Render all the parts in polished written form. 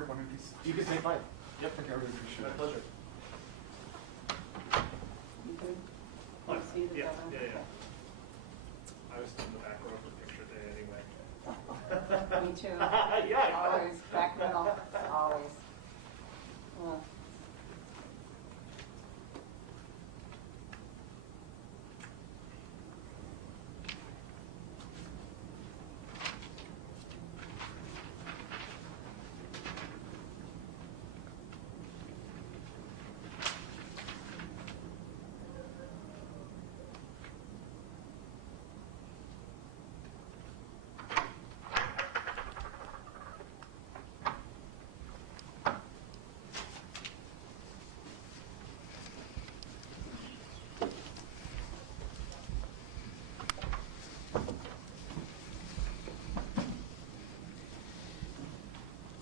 your appointment, please. You can say 5. Yep, okay, I really appreciate My it. pleasure. You good? Oh, You see the yeah, governor? yeah. I was in the back row for picture day anyway. Me too. Yeah. Always, back middle, always.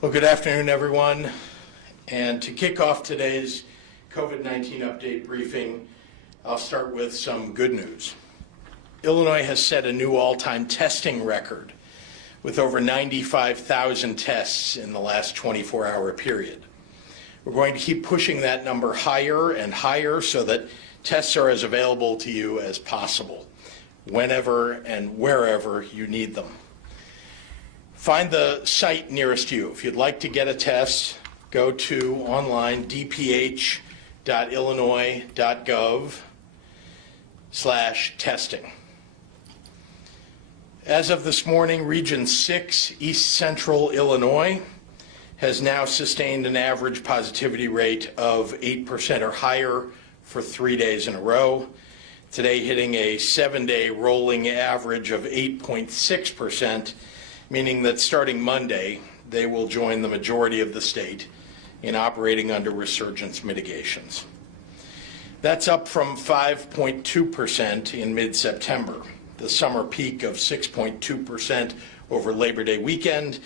Well, good afternoon, everyone. And to kick off today's COVID-19 update briefing, I'll start with some good news. Illinois has set a new all-time testing record with over 95,000 tests in the last 24-hour period. We're going to keep pushing that number higher and higher so that tests are as available to you as possible, whenever and wherever you need them. Find the site nearest you. If you'd like to get a test, go to online dph.illinois.gov/testing. As of this morning, Region 6, East Central Illinois, has now sustained an average positivity rate of 8% or higher for 3 days in a row. Today hitting a 7-day rolling average of 8.6%, meaning that starting Monday, they will join the majority of the state in operating under resurgence mitigations. That's up from 5.2% in mid-September, the summer peak of 6.2% over Labor Day weekend,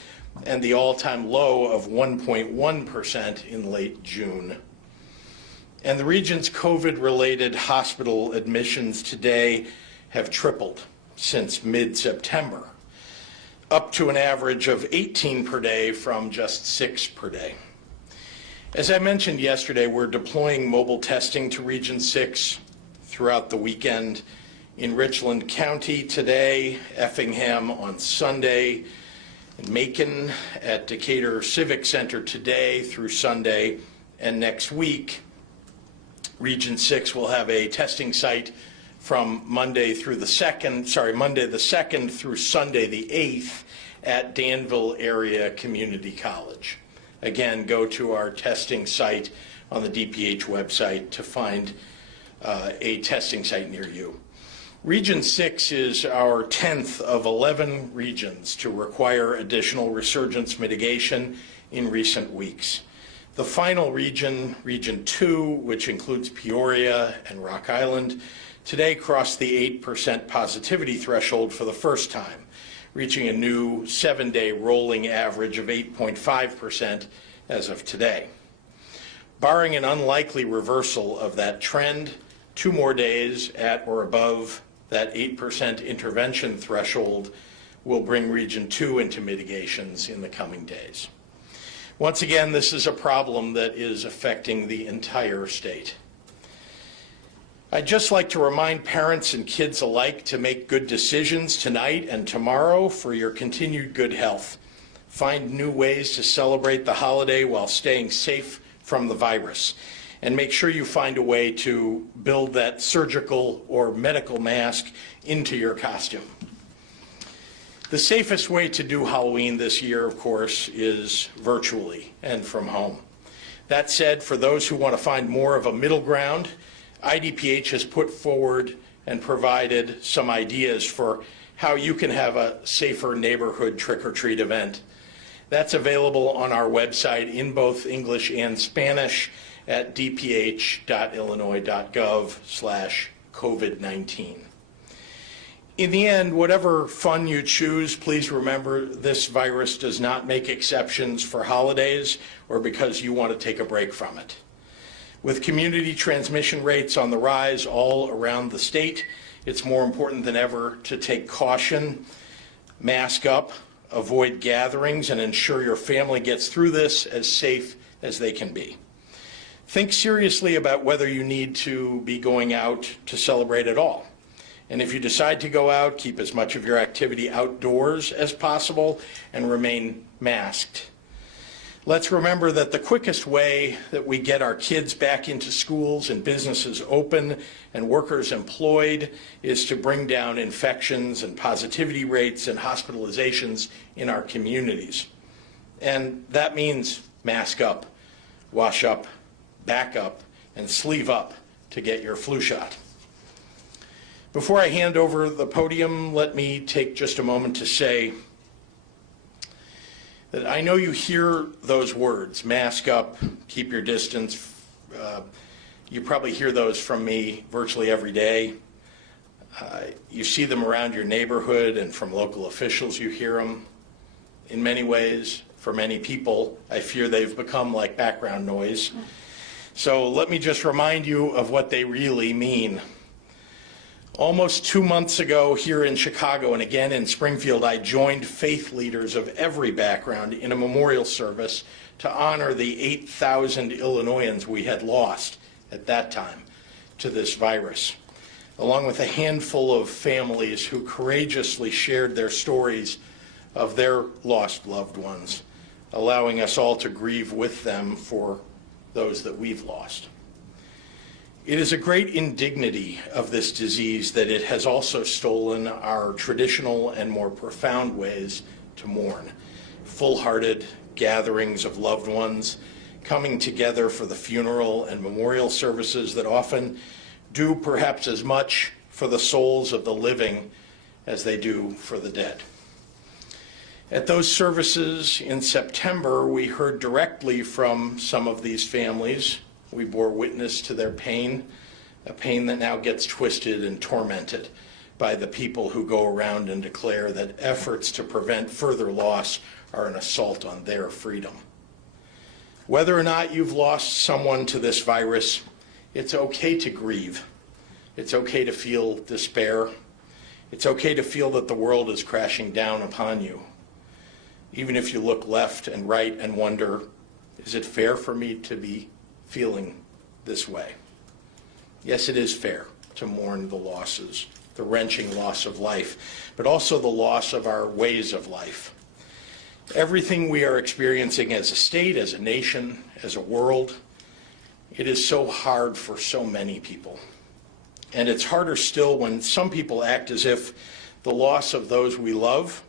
and the all-time low of 1.1% in late June. And the region's COVID-related hospital admissions today have tripled since mid-September, up to an average of 18 per day from just 6 per day. As I mentioned yesterday, we're deploying mobile testing to Region 6 throughout the weekend in Richland County today, Effingham on Sunday, in Macon at Decatur Civic Center today through Sunday, and next week, Region 6 will have a testing site from Monday the 2nd through Sunday the 8th at Danville Area Community College. Again, go to our testing site on the DPH website to find a testing site near you. Region 6 is our 10th of 11 regions to require additional resurgence mitigation in recent weeks. The final region, Region 2, which includes Peoria and Rock Island, today crossed the 8% positivity threshold for the first time, reaching a new 7-day rolling average of 8.5% as of today. Barring an unlikely reversal of that trend, 2 more days at or above that 8% intervention threshold will bring Region 2 into mitigations in the coming days. Once again, this is a problem that is affecting the entire state. I'd just like to remind parents and kids alike to make good decisions tonight and tomorrow for your continued good health. Find new ways to celebrate the holiday while staying safe from the virus. And make sure you find a way to build that surgical or medical mask into your costume. The safest way to do Halloween this year, of course, is virtually and from home. That said, for those who want to find more of a middle ground, IDPH has put forward and provided some ideas for how you can have a safer neighborhood trick-or-treat event. That's available on our website in both English and Spanish at dph.illinois.gov/COVID-19. In the end, whatever fun you choose, please remember this virus does not make exceptions for holidays or because you want to take a break from it. With community transmission rates on the rise all around the state, it's more important than ever to take caution, mask up, avoid gatherings, and ensure your family gets through this as safe as they can be. Think seriously about whether you need to be going out to celebrate at all. And if you decide to go out, keep as much of your activity outdoors as possible and remain masked. Let's remember that the quickest way that we get our kids back into schools and businesses open and workers employed is to bring down infections and positivity rates and hospitalizations in our communities. And that means mask up, wash up, back up, and sleeve up to get your flu shot. Before I hand over the podium, let me take just a moment to say that I know you hear those words, mask up, keep your distance. You probably hear those from me virtually every day. You see them around your neighborhood, and from local officials you hear them. In many ways, for many people, I fear they've become like background noise. So let me just remind you of what they really mean. Almost 2 months ago here in Chicago and again in Springfield, I joined faith leaders of every background in a memorial service to honor the 8,000 Illinoisans we had lost at that time to this virus, along with a handful of families who courageously shared their stories of their lost loved ones, allowing us all to grieve with them for those that we've lost. It is a great indignity of this disease that it has also stolen our traditional and more profound ways to mourn. Full-hearted gatherings of loved ones, coming together for the funeral and memorial services that often do perhaps as much for the souls of the living as they do for the dead. At those services in September, we heard directly from some of these families. We bore witness to their pain, a pain that now gets twisted and tormented by the people who go around and declare that efforts to prevent further loss are an assault on their freedom. Whether or not you've lost someone to this virus, it's okay to grieve. It's okay to feel despair. It's okay to feel that the world is crashing down upon you. Even if you look left and right and wonder, is it fair for me to be feeling this way? Yes, it is fair to mourn the losses, the wrenching loss of life, but also the loss of our ways of life. Everything we are experiencing as a state, as a nation, as a world, it is so hard for so many people. And it's harder still when some people act as if the loss of those we love,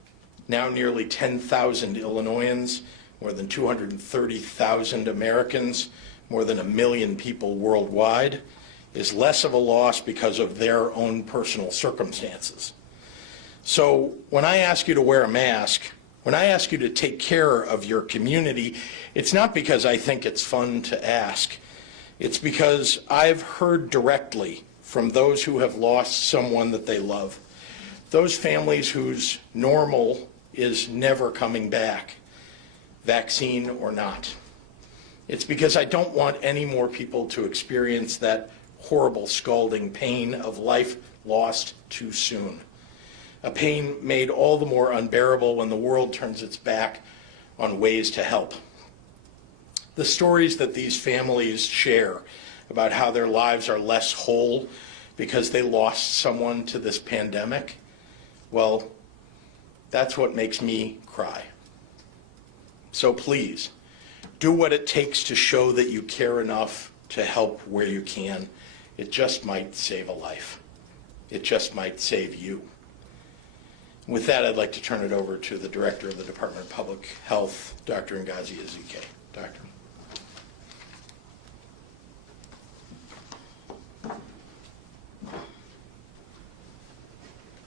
now nearly 10,000 Illinoisans, more than 230,000 Americans, more than 1 million people worldwide, is less of a loss because of their own personal circumstances. So when I ask you to wear a mask, when I ask you to take care of your community, it's not because I think it's fun to ask. It's because I've heard directly from those who have lost someone that they love, those families whose normal is never coming back, vaccine or not. It's because I don't want any more people to experience that horrible, scalding pain of life lost too soon. A pain made all the more unbearable when the world turns its back on ways to help. The stories that these families share about how their lives are less whole because they lost someone to this pandemic, well, that's what makes me cry. So please, do what it takes to show that you care enough to help where you can. It just might save a life. It just might save you. With that, I'd like to turn it over to the Director of the Department of Public Health, Dr. Ngozi Ezike. Doctor.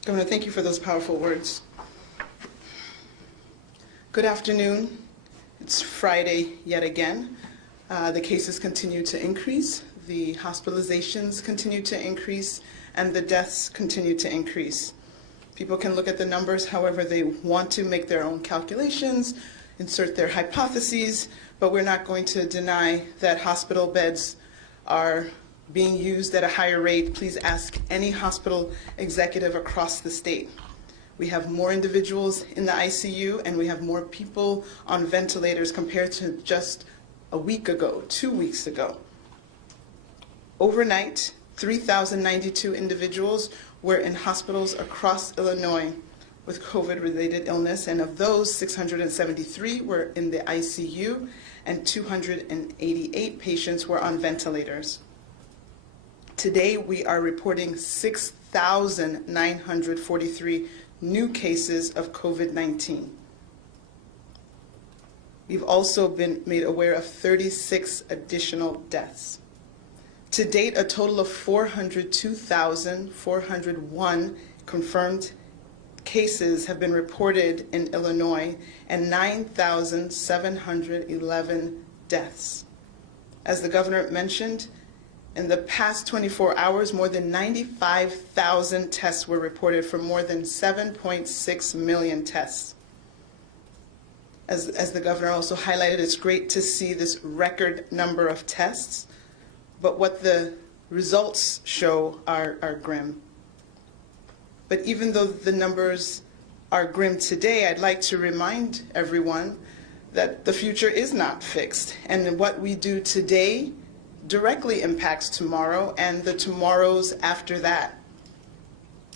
Governor, thank you for those powerful words. Good afternoon. It's Friday yet again. The cases continue to increase, the hospitalizations continue to increase, and the deaths continue to increase. People can look at the numbers however they want to, make their own calculations, insert their hypotheses, but we're not going to deny that hospital beds are being used at a higher rate. Please ask any hospital executive across the state. We have more individuals in the ICU, and we have more people on ventilators compared to just a week ago, 2 weeks ago. Overnight, 3,092 individuals were in hospitals across Illinois with COVID-related illness, and of those, 673 were in the ICU, and 288 patients were on ventilators. Today, we are reporting 6,943 new cases of COVID-19. We've also been made aware of 36 additional deaths. To date, a total of 402,401 confirmed cases have been reported in Illinois and 9,711 deaths. As the governor mentioned, in the past 24 hours, more than 95,000 tests were reported for more than 7.6 million tests. As the governor also highlighted, it's great to see this record number of tests, but what the results show are grim. But even though the numbers are grim today, I'd like to remind everyone that the future is not fixed, and what we do today directly impacts tomorrow and the tomorrows after that.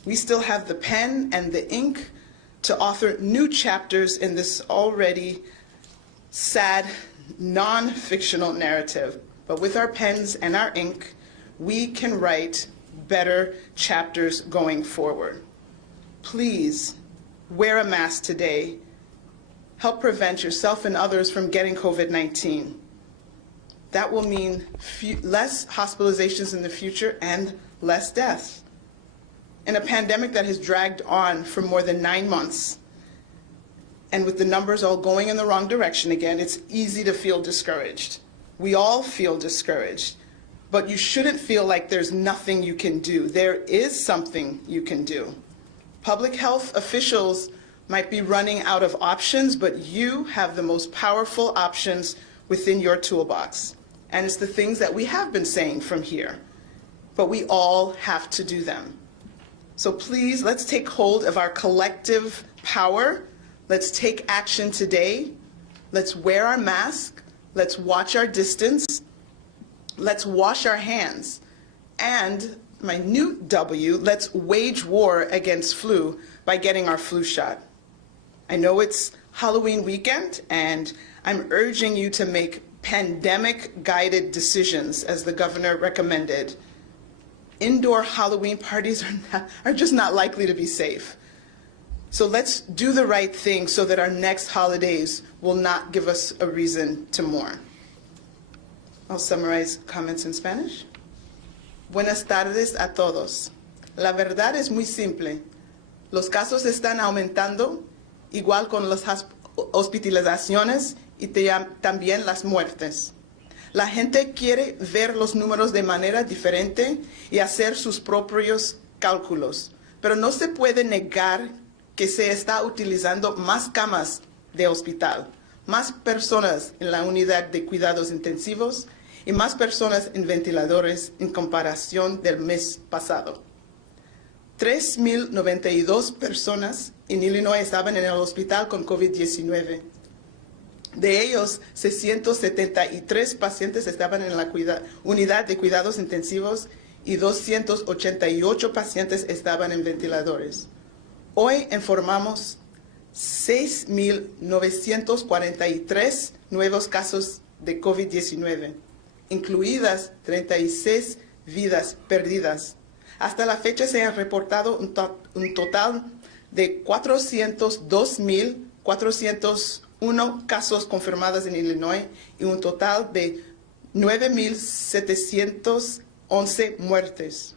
We still have the pen and the ink to author new chapters in this already sad, non-fictional narrative. But with our pens and our ink, we can write better chapters going forward. Please wear a mask today. Help prevent yourself and others from getting COVID-19. That will mean less hospitalizations in the future and less deaths. In a pandemic that has dragged on for more than 9 months, and with the numbers all going in the wrong direction again, it's easy to feel discouraged. We all feel discouraged, but you shouldn't feel like there's nothing you can do. There is something you can do. Public health officials might be running out of options, but you have the most powerful options within your toolbox. And it's the things that we have been saying from here, but we all have to do them. So please, let's take hold of our collective power. Let's take action today. Let's wear our mask. Let's watch our distance. Let's wash our hands. And my new W, let's wage war against flu by getting our flu shot. I know it's Halloween weekend, and I'm urging you to make pandemic-guided decisions, as the governor recommended. Indoor Halloween parties are just not likely to be safe. So let's do the right thing so that our next holidays will not give us a reason to mourn. I'll summarize comments in Spanish. Buenas tardes a todos. La verdad es muy simple. Los casos están aumentando, igual con las hospitalizaciones y también las muertes. La gente quiere ver los números de manera diferente y hacer sus propios cálculos, pero no se puede negar que se está utilizando más camas de hospital, más personas en la unidad de cuidados intensivos y más personas en ventiladores en comparación del mes pasado. 3,092 personas en Illinois estaban en el hospital con COVID-19. De ellos, 673 pacientes estaban en la unidad de cuidados intensivos y 288 pacientes estaban en ventiladores. Hoy informamos 6,943 nuevos casos de COVID-19, incluidas 36 vidas perdidas. Hasta la fecha se han reportado un total de 402,401 casos confirmados en Illinois y un total de 9,711 muertes.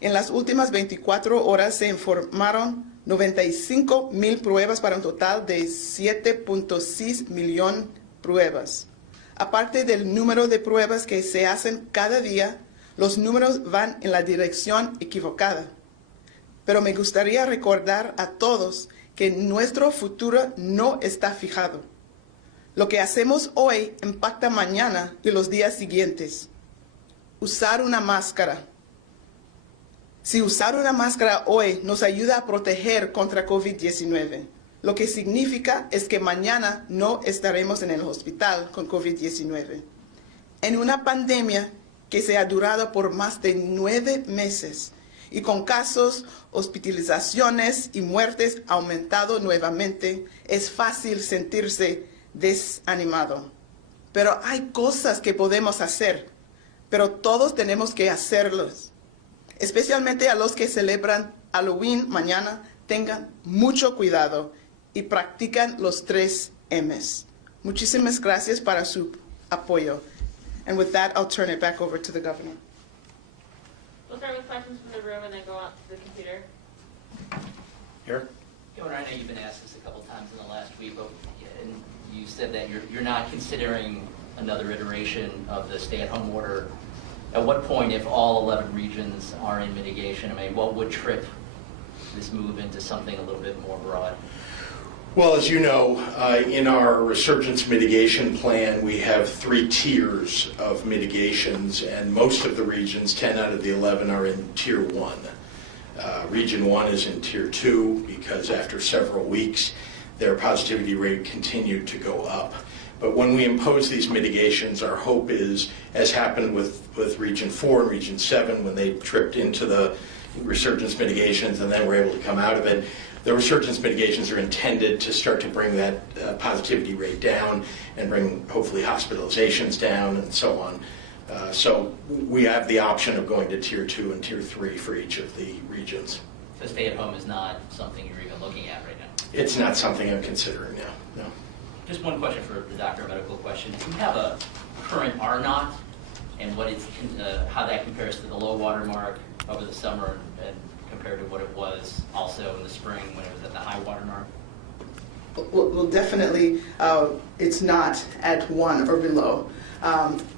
En las últimas 24 horas se informaron 95,000 pruebas para un total de 7.6 millones de pruebas. Aparte del número de pruebas que se hacen cada día, los números van en la dirección equivocada. Pero me gustaría recordar a todos que nuestro futuro no está fijado. Lo que hacemos hoy impacta mañana y los días siguientes. Usar una máscara, Si usar una máscara hoy nos ayuda a proteger contra COVID-19, lo que significa es que mañana no estaremos en el hospital con COVID-19. En una pandemia que se ha durado por más de 9 meses y con casos, hospitalizaciones y muertes aumentado nuevamente, es fácil sentirse desanimado. Pero hay cosas que podemos hacer, pero todos tenemos que hacerlos. Especialmente a los que celebran Halloween mañana, tengan mucho cuidado y practican los 3 M's. Muchísimas gracias para su apoyo. And with that, I'll turn it back over to the governor. We'll start with questions from the room and then go out to the computer. Here? Governor, I know you've been asked this a couple times in the last week, but and you said that you're not considering another iteration of the stay-at-home order. At what point, if all 11 regions are in mitigation, I mean, what would trip this move into something a little bit more broad? Well, as you know, in our resurgence mitigation plan, we have 3 tiers of mitigations, and most of the regions, 10 out of the 11, are in Tier 1. Region 1 is in Tier 2 because after several weeks, their positivity rate continued to go up. But when we impose these mitigations, our hope is, as happened with Region 4 and Region 7, when they tripped into the resurgence mitigations and then were able to come out of it, the resurgence mitigations are intended to start to bring that positivity rate down and bring, hopefully, hospitalizations down and so on. So we have the option of going to Tier 2 and Tier 3 for each of the regions. So stay-at-home is not something you're even looking at right now? It's not something I'm considering now, no. Just one question for the doctor, a medical question. Do you have a current R0 and what it's, how that compares to the low water mark over the summer and compared to what it was also in the spring when it was at the high water mark? Well, definitely, it's not at 1 or below.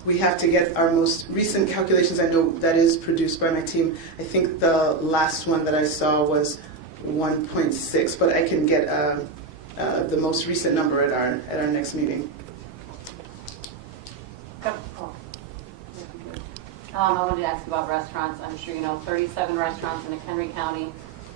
We have to get our most recent calculations. I know that is produced by my team. I think the last one that I saw was 1.6, but I can get the most recent number at our next meeting. I wanted to ask you about restaurants. I'm sure you know 37 restaurants in McHenry County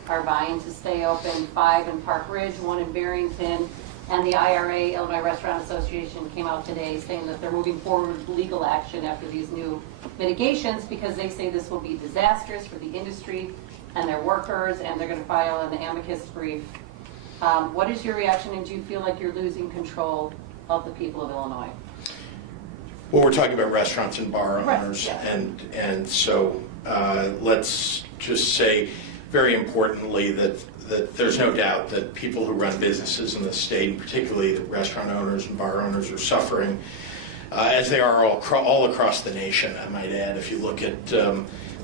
are vying to stay open, 5 in Park Ridge, 1 in Barrington, and the IRA, Illinois Restaurant Association, came out today saying that they're moving forward with legal action after these new mitigations because they say this will be disastrous for the industry and their workers, and they're going to file an amicus brief. What is your reaction, and do you feel like you're losing control of the people of Illinois? Well, we're talking about restaurants and bar owners, Right, yeah. and so let's just say very importantly that there's no doubt that people who run businesses in the state, and particularly the restaurant owners and bar owners, are suffering, as they are all across the nation, I might add. If you look at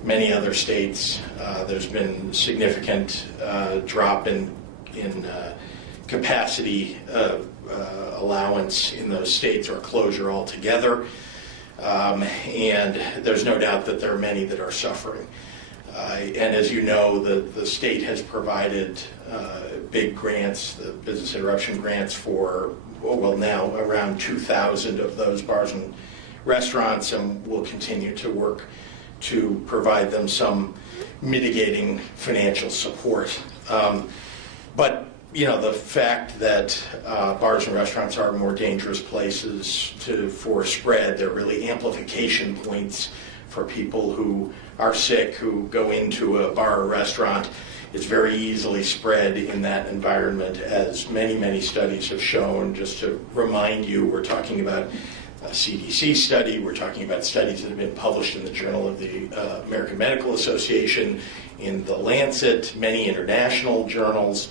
many other states, there's been significant drop in capacity allowance in those states, or closure altogether. And there's no doubt that there are many that are suffering. And as you know, the state has provided big grants, the business interruption grants, for, well, now around 2,000 of those bars and restaurants, and will continue to work to provide them some mitigating financial support. But you know, the fact that bars and restaurants are more dangerous places for spread, they're really amplification points for people who are sick, who go into a bar or restaurant. It's very easily spread in that environment, as many studies have shown. Just to remind you, we're talking about a CDC study, we're talking about studies that have been published in the Journal of the American Medical Association, in The Lancet, many international journals.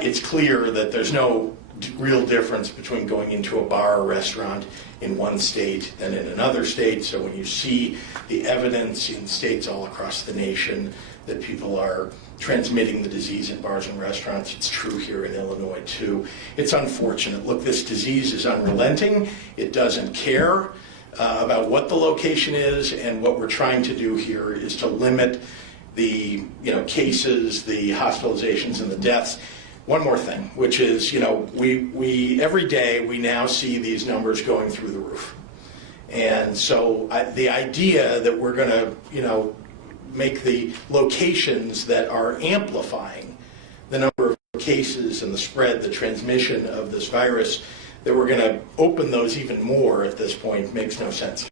It's clear that there's no real difference between going into a bar or restaurant in one state than in another state. So when you see the evidence in states all across the nation that people are transmitting the disease in bars and restaurants, it's true here in Illinois too. It's unfortunate. Look, this disease is unrelenting. It doesn't care about what the location is, and what we're trying to do here is to limit the cases, the hospitalizations, and the deaths. One more thing, which is, we every day we now see these numbers going through the roof. And so the idea that we're going to, make the locations that are amplifying the number of cases and the spread, the transmission of this virus, that we're going to open those even more at this point makes no sense.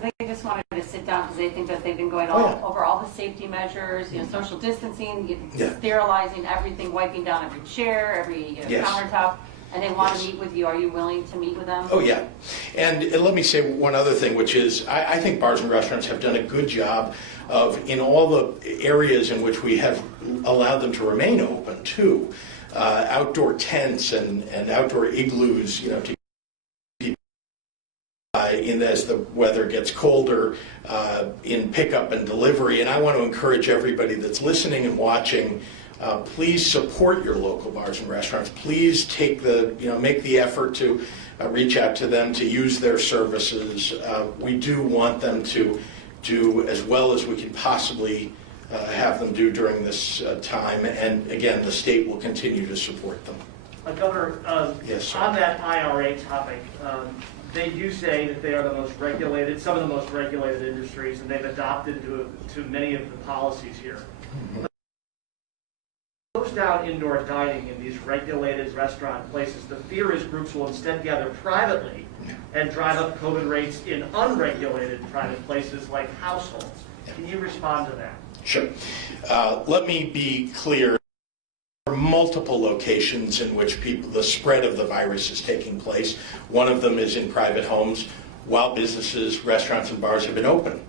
They just wanted to sit down because they think that they've been going over all the safety measures, social distancing, sterilizing everything, wiping down every chair, every countertop, and they want to meet with you. Are you willing to meet with them? Oh, yeah. And let me say one other thing, which is I think bars and restaurants have done a good job of, in all the areas in which we have allowed them to remain open, too, outdoor tents and outdoor igloos, to as the weather gets colder, in pickup and delivery. And I want to encourage everybody that's listening and watching, please support your local bars and restaurants. Please take make the effort to reach out to them, to use their services. We do want them to do as well as we can possibly have them do during this time. And again, the state will continue to support them. Governor, Yes, sir. on that IRA topic, they do say that they are the most regulated, some of the most regulated industries, and they've adopted to many of the policies here. Mm-hmm. Close down indoor dining in these regulated restaurant places. The fear is groups will instead gather privately and drive up COVID rates in unregulated private places like households. Can you respond to that? Sure. Let me be clear. There are multiple locations in which the spread of the virus is taking place. One of them is in private homes, while businesses, restaurants, and bars have been open.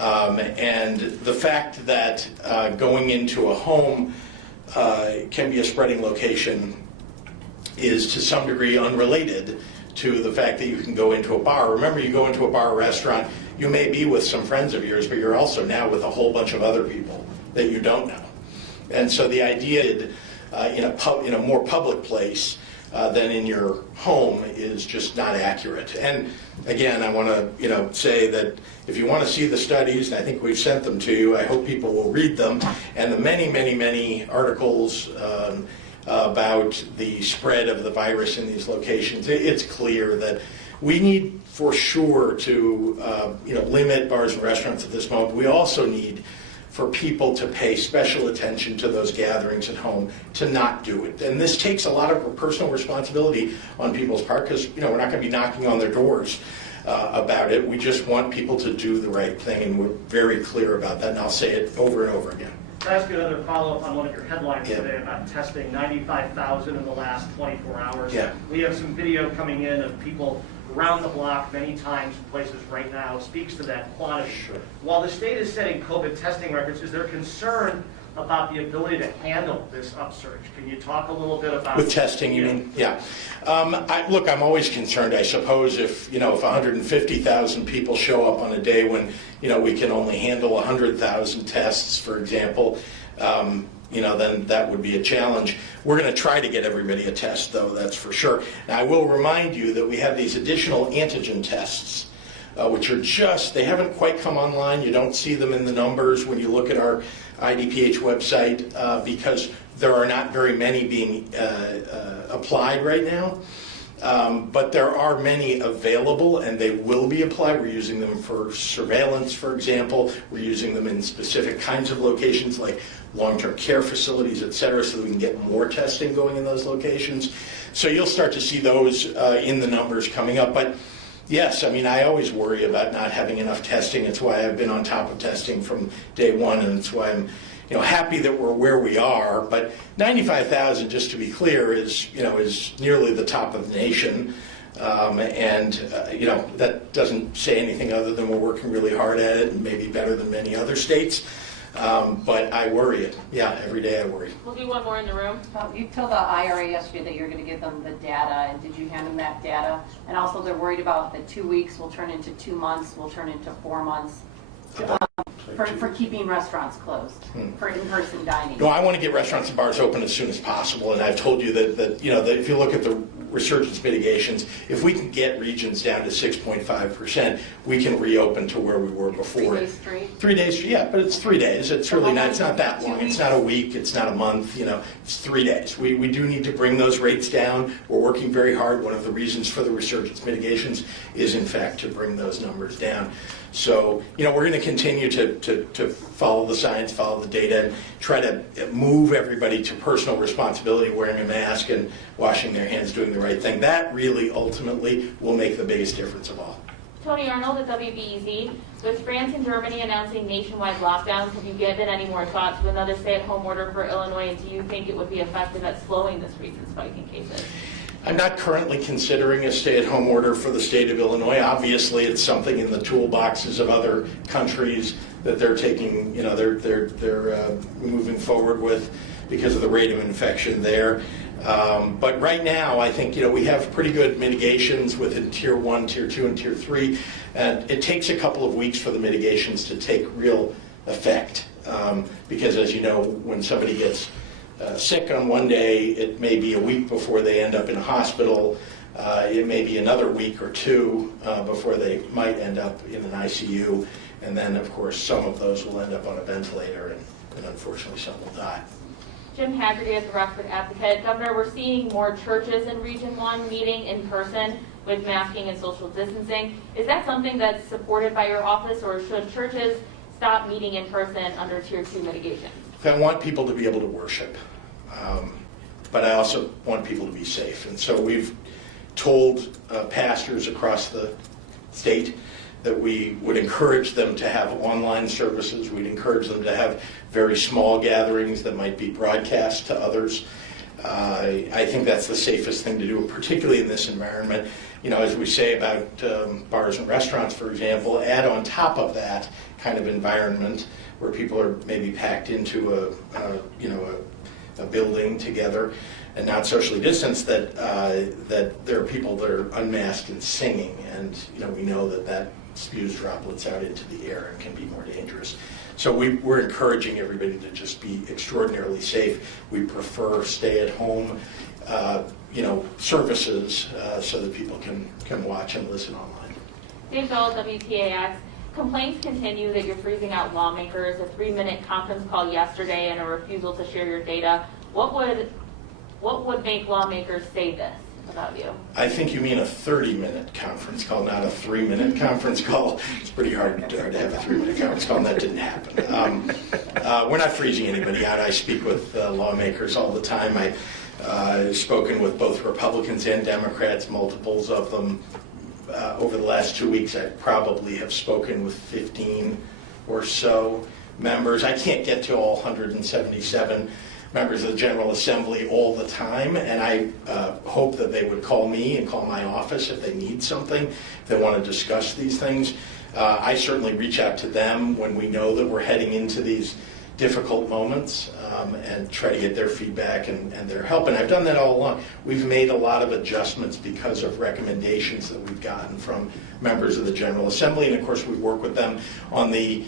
And the fact that going into a home can be a spreading location is to some degree unrelated to the fact that you can go into a bar. Remember, you go into a bar or restaurant, you may be with some friends of yours, but you're also now with a whole bunch of other people that you don't know. And so the idea in a more public place than in your home is just not accurate. And again, I want to say that if you want to see the studies, and I think we've sent them to you, I hope people will read them, and the many, many, many articles about the spread of the virus in these locations, it's clear that we need for sure to limit bars and restaurants at this moment. We also need for people to pay special attention to those gatherings at home, to not do it. And this takes a lot of personal responsibility on people's part, because we're not going to be knocking on their doors about it. We just want people to do the right thing, and we're very clear about that, and I'll say it over and over again. Can I ask you another follow-up on one of your headlines today about testing 95,000 in the last 24 hours? Yeah. We have some video coming in of people around the block many times in places right now. Speaks to that quantity. Sure. While the state is setting COVID testing records, is there concern about the ability to handle this upsurge? Can you talk a little bit about with testing, you mean? Yeah. Look, I'm always concerned. I suppose if 150,000 people show up on a day when we can only handle 100,000 tests, for example, then that would be a challenge. We're going to try to get everybody a test, though, that's for sure. Now, I will remind you that we have these additional antigen tests, which are they haven't quite come online. You don't see them in the numbers when you look at our IDPH website because there are not very many being applied right now. But there are many available, and they will be applied. We're using them for surveillance, for example. We're using them in specific kinds of locations like long-term care facilities, et cetera, so that we can get more testing going in those locations. So you'll start to see those in the numbers coming up. But yes, I always worry about not having enough testing. It's why I've been on top of testing from day one, and it's why I'm happy that we're where we are. But 95,000, just to be clear, is nearly the top of the nation. That doesn't say anything other than we're working really hard at it, and maybe better than many other states. But I worry it. Yeah, every day I worry. We'll do one more in the room. You told the IRA yesterday that you're going to give them the data, and did you hand them that data? And also they're worried about the 2 weeks will turn into 2 months, will turn into 4 months. For keeping restaurants closed, for in-person dining. No, I want to get restaurants and bars open as soon as possible, and I've told you that if you look at the resurgence mitigations. If we can get regions down to 6.5%, we can reopen to where we were before. 3 days straight? 3 days, yeah, but it's 3 days. It's really not, it's not that long. It's not a week, it's not a month, it's 3 days. We do need to bring those rates down. We're working very hard. One of the reasons for the resurgence mitigations is, in fact, to bring those numbers down. So, we're going to continue to follow the science, follow the data, and try to move everybody to personal responsibility, wearing a mask and washing their hands, doing the right thing. That really, ultimately, will make the biggest difference of all. Tony Arnold at WBEZ. With France and Germany announcing nationwide lockdowns, have you given any more thought to another stay-at-home order for Illinois, and do you think it would be effective at slowing this recent spike in cases? I'm not currently considering a stay-at-home order for the state of Illinois. Obviously, it's something in the toolboxes of other countries that they're taking, they're moving forward with because of the rate of infection there. But right now, I think, we have pretty good mitigations within Tier 1, Tier 2, and Tier 3. And it takes a couple of weeks for the mitigations to take real effect. Because as you know, when somebody gets sick on one day, it may be a week before they end up in a hospital. It may be another week or two before they might end up in an ICU. And then, of course, some of those will end up on a ventilator, and unfortunately some will die. Jim Haggerty at the Rockford Advocate. Governor, we're seeing more churches in Region 1 meeting in person with masking and social distancing. Is that something that's supported by your office, or should churches stop meeting in person under Tier 2 mitigation? I want people to be able to worship, but I also want people to be safe. And so we've told pastors across the state that we would encourage them to have online services. We'd encourage them to have very small gatherings that might be broadcast to others. I think that's the safest thing to do, particularly in this environment. As we say about bars and restaurants, for example, add on top of that kind of environment where people are maybe packed into a building together and not socially distanced, that there are people that are unmasked and singing, and we know that spews droplets out into the air and can be more dangerous. So we're encouraging everybody to just be extraordinarily safe. We prefer stay-at-home services so that people can watch and listen online. Dave Dahl, WTAX. Complaints continue that you're freezing out lawmakers. A 3-minute conference call yesterday and a refusal to share your data. What would make lawmakers say this about you? I think you mean a 30-minute conference call, not a 3-minute conference call. It's pretty hard to have a 3-minute conference call, and that didn't happen. We're not freezing anybody out. I speak with lawmakers all the time. I've spoken with both Republicans and Democrats, multiples of them. Over the last 2 weeks, I probably have spoken with 15 or so members. I can't get to all 177 members of the General Assembly all the time, and I hope that they would call me and call my office if they need something, if they want to discuss these things. I certainly reach out to them when we know that we're heading into these difficult moments and try to get their feedback and their help. And I've done that all along. We've made a lot of adjustments because of recommendations that we've gotten from members of the General Assembly. And of course, we work with them on the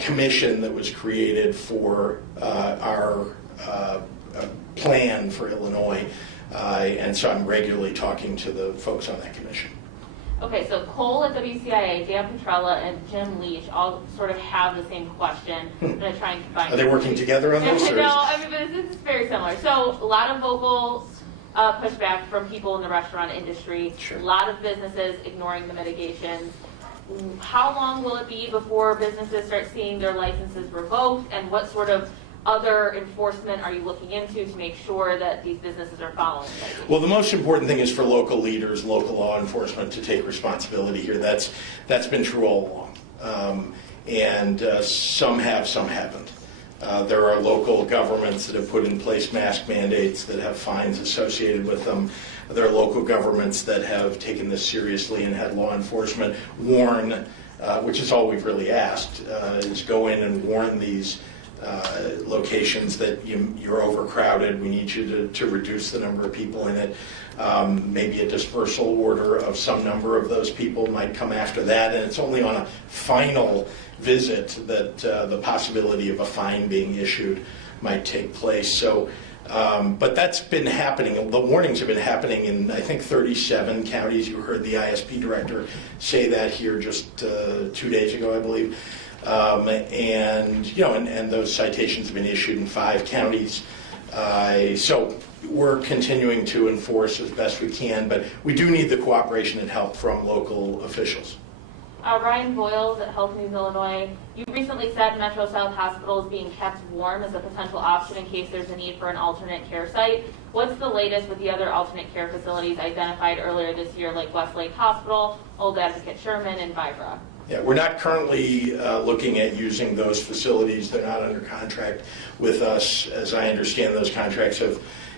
commission that was created for our plan for Illinois. And so I'm regularly talking to the folks on that commission. Okay, so Cole at WCIA, Dan Petrella, and Jim Leach all sort of have the same question. I'm going to try and combine. Are they working together on this? No, but this is very similar. So a lot of vocal pushback from people in the restaurant industry. Sure. A lot of businesses ignoring the mitigations. How long will it be before businesses start seeing their licenses revoked, and what sort of other enforcement are you looking into to make sure that these businesses are following it? Well, the most important thing is for local leaders, local law enforcement to take responsibility here. That's been true all along. Some have, some haven't. There are local governments that have put in place mask mandates that have fines associated with them. There are local governments that have taken this seriously and had law enforcement warn, which is all we've really asked, is go in and warn these locations that you're overcrowded. We need you to reduce the number of people in it. Maybe a dispersal order of some number of those people might come after that, and it's only on a final visit that the possibility of a fine being issued might take place. So But that's been happening. The warnings have been happening in, I think, 37 counties. You heard the ISP director say that here just 2 days ago, I believe. And those citations have been issued in 5 counties. So we're continuing to enforce as best we can, but we do need the cooperation and help from local officials. Ryan Boyles at Health News Illinois, you recently said Metro South Hospital is being kept warm as a potential option in case there's a need for an alternate care site. What's the latest with the other alternate care facilities identified earlier this year, like Westlake Hospital, Old Advocate Sherman, and Vibra? Yeah, we're not currently looking at using those facilities. They're not under contract with us. As I understand, those contracts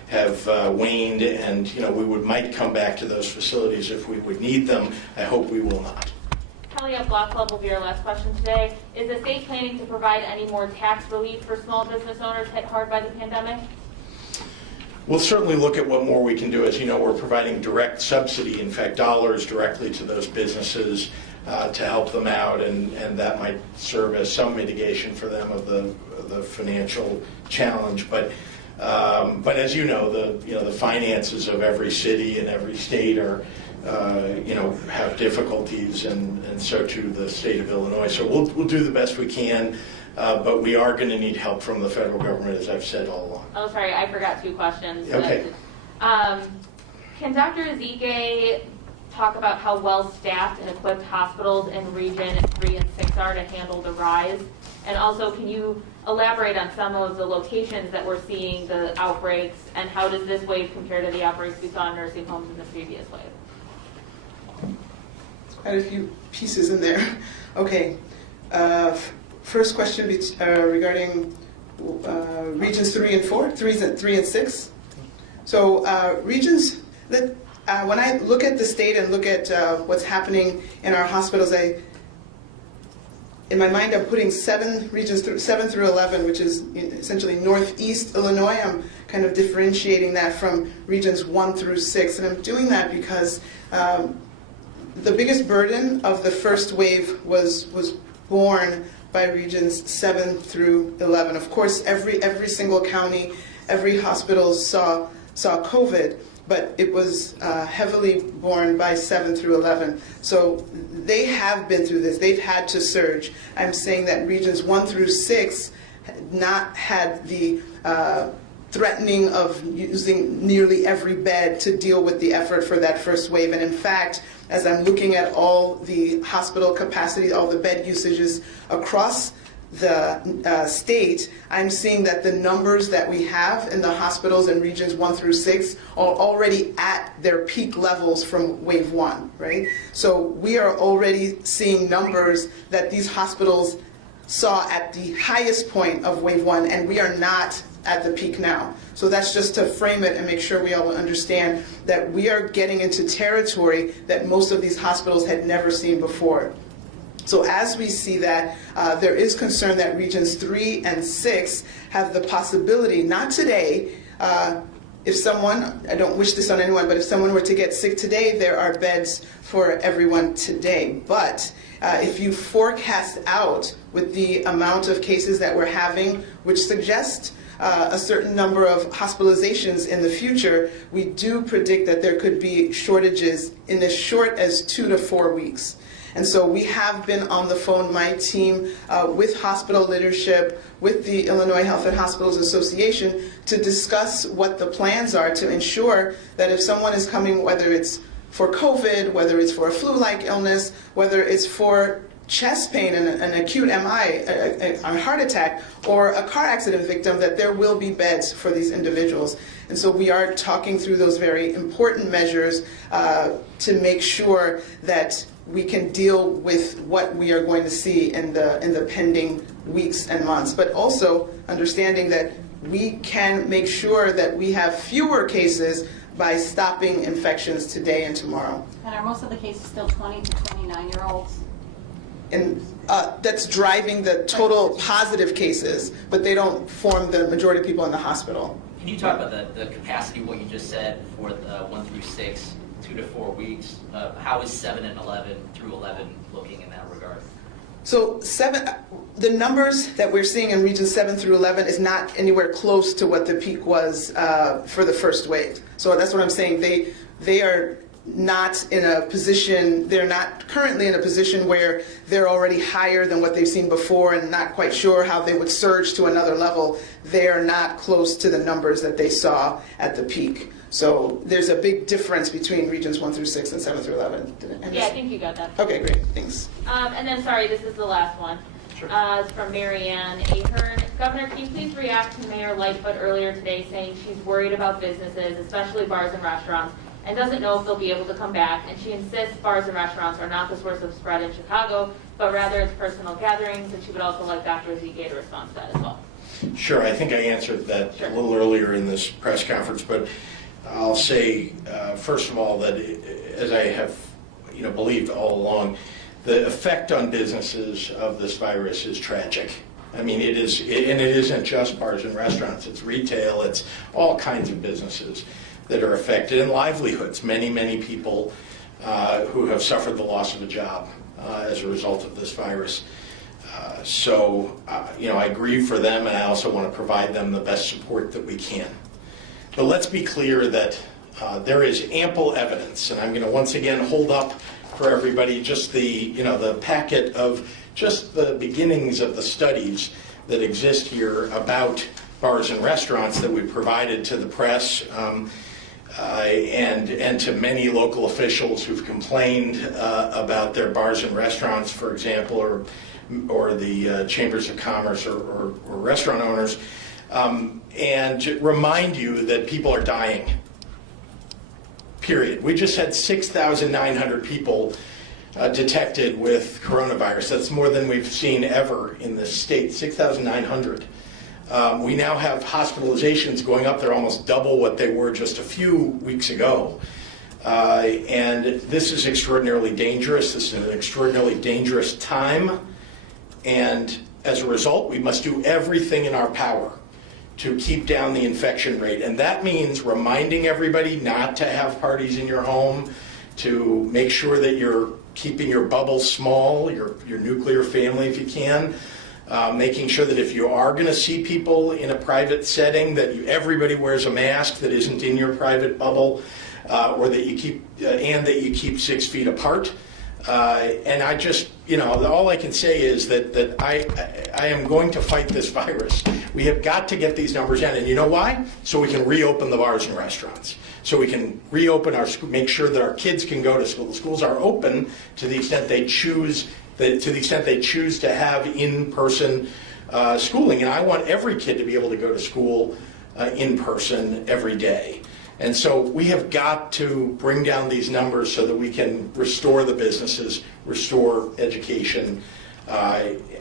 have waned, and we might come back to those facilities if we would need them. I hope we will not. Kelly at Block Club will be our last question today. Is the state planning to provide any more tax relief for small business owners hit hard by the pandemic? We'll certainly look at what more we can do. As you know, we're providing direct subsidy, in fact, dollars directly to those businesses to help them out, and that might serve as some mitigation for them of the financial challenge. But as you know, the finances of every city and every state are have difficulties, and so too the state of Illinois. So we'll do the best we can, but we are going to need help from the federal government, as I've said all along. Oh, sorry, I forgot 2 questions. Okay. Can Dr. Ezike talk about how well staffed and equipped hospitals in Region 3 and 6 are to handle the rise? And also, can you elaborate on some of the locations that we're seeing the outbreaks, and how does this wave compare to the outbreaks we saw in nursing homes in the previous wave? Quite a few pieces in there. Okay. First question regarding regions 3 and 4, 3 and 6. So regions that when I look at the state and look at what's happening in our hospitals, in my mind I'm putting regions 7 through 11, which is essentially northeast Illinois. I'm kind of differentiating that from regions 1 through 6, and I'm doing that because the biggest burden of the first wave was borne by regions 7 through 11. Of course, every single county, every hospital saw COVID, but it was heavily borne by 7 through 11. So they have been through this. They've had to surge. I'm saying that regions 1 through 6 had not had the threatening of using nearly every bed to deal with the effort for that first wave. And in fact, as I'm looking at all the hospital capacity, all the bed usages across the state, I'm seeing that the numbers that we have in the hospitals in regions 1 through 6 are already at their peak levels from wave 1, right? So we are already seeing numbers that these hospitals saw at the highest point of wave 1, and we are not at the peak now. So that's just to frame it and make sure we all understand that we are getting into territory that most of these hospitals had never seen before. So as we see that, there is concern that regions 3 and 6 have the possibility, not today, if someone, I don't wish this on anyone, but if someone were to get sick today, there are beds for everyone today. But if you forecast out with the amount of cases that we're having, which suggest a certain number of hospitalizations in the future, we do predict that there could be shortages in as short as 2 to 4 weeks. And so we have been on the phone, my team, with hospital leadership, with the Illinois Health and Hospitals Association, to discuss what the plans are to ensure that if someone is coming, whether it's for COVID, whether it's for a flu-like illness, whether it's for chest pain and an acute MI, a heart attack, or a car accident victim, that there will be beds for these individuals. And so we are talking through those very important measures to make sure that we can deal with what we are going to see in the pending weeks and months, but also understanding that we can make sure that we have fewer cases by stopping infections today and tomorrow. And are most of the cases still 20 to 29-year-olds? And that's driving the total positive cases, but they don't form the majority of people in the hospital. Can you talk about the capacity, what you just said, for the 1 through 6, 2 to 4 weeks? How is 7 and 11 through 11 looking in that regard? So the numbers that we're seeing in regions 7 through 11 is not anywhere close to what the peak was for the first wave. So that's what I'm saying. They are not in a position, they're not currently in a position where they're already higher than what they've seen before and not quite sure how they would surge to another level. They are not close to the numbers that they saw at the peak. So there's a big difference between regions 1 through 6 and 7 through 11. Yeah, I think you got that. Okay, great, thanks. And then, sorry, this is the last one. Sure. It's from Mary Ann Ahern. Governor, can you please react to Mayor Lightfoot earlier today saying she's worried about businesses, especially bars and restaurants, and doesn't know if they'll be able to come back, and she insists bars and restaurants are not the source of spread in Chicago, but rather it's personal gatherings, and she would also like Dr. Ezike to respond to that as well. Sure, I think I answered that Sure. a little earlier in this press conference, but I'll say, first of all, that as I have believed all along, the effect on businesses of this virus is tragic. I mean, it is, and it isn't just bars and restaurants, it's retail, it's all kinds of businesses that are affected, and livelihoods. Many, many people who have suffered the loss of a job as a result of this virus. I grieve for them, and I also want to provide them the best support that we can. But let's be clear that there is ample evidence, and I'm going to once again hold up for everybody just the packet of just the beginnings of the studies that exist here about bars and restaurants that we provided to the press and to many local officials who've complained about their bars and restaurants, for example, or the chambers of commerce or restaurant owners, and remind you that people are dying. Period. We just had 6,900 people detected with coronavirus. That's more than we've seen ever in this state, 6,900. We now have hospitalizations going up. They're almost double what they were just a few weeks ago. And this is extraordinarily dangerous. This is an extraordinarily dangerous time. And as a result, we must do everything in our power to keep down the infection rate. And that means reminding everybody not to have parties in your home, to make sure that you're keeping your bubble small, your nuclear family if you can, making sure that if you are going to see people in a private setting, that everybody wears a mask that isn't in your private bubble, or that you keep 6 feet apart. And I just, all I can say is that I am going to fight this virus. We have got to get these numbers down. And you know why? So we can reopen the bars and restaurants. So we can reopen our school, make sure that our kids can go to school. The schools are open to the extent they choose, to have in-person schooling. And I want every kid to be able to go to school in person every day. And so we have got to bring down these numbers so that we can restore the businesses, restore education.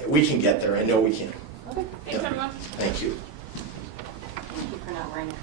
We can get there. I know we can. Okay, thanks everyone. Thank you. Thank you for not wearing a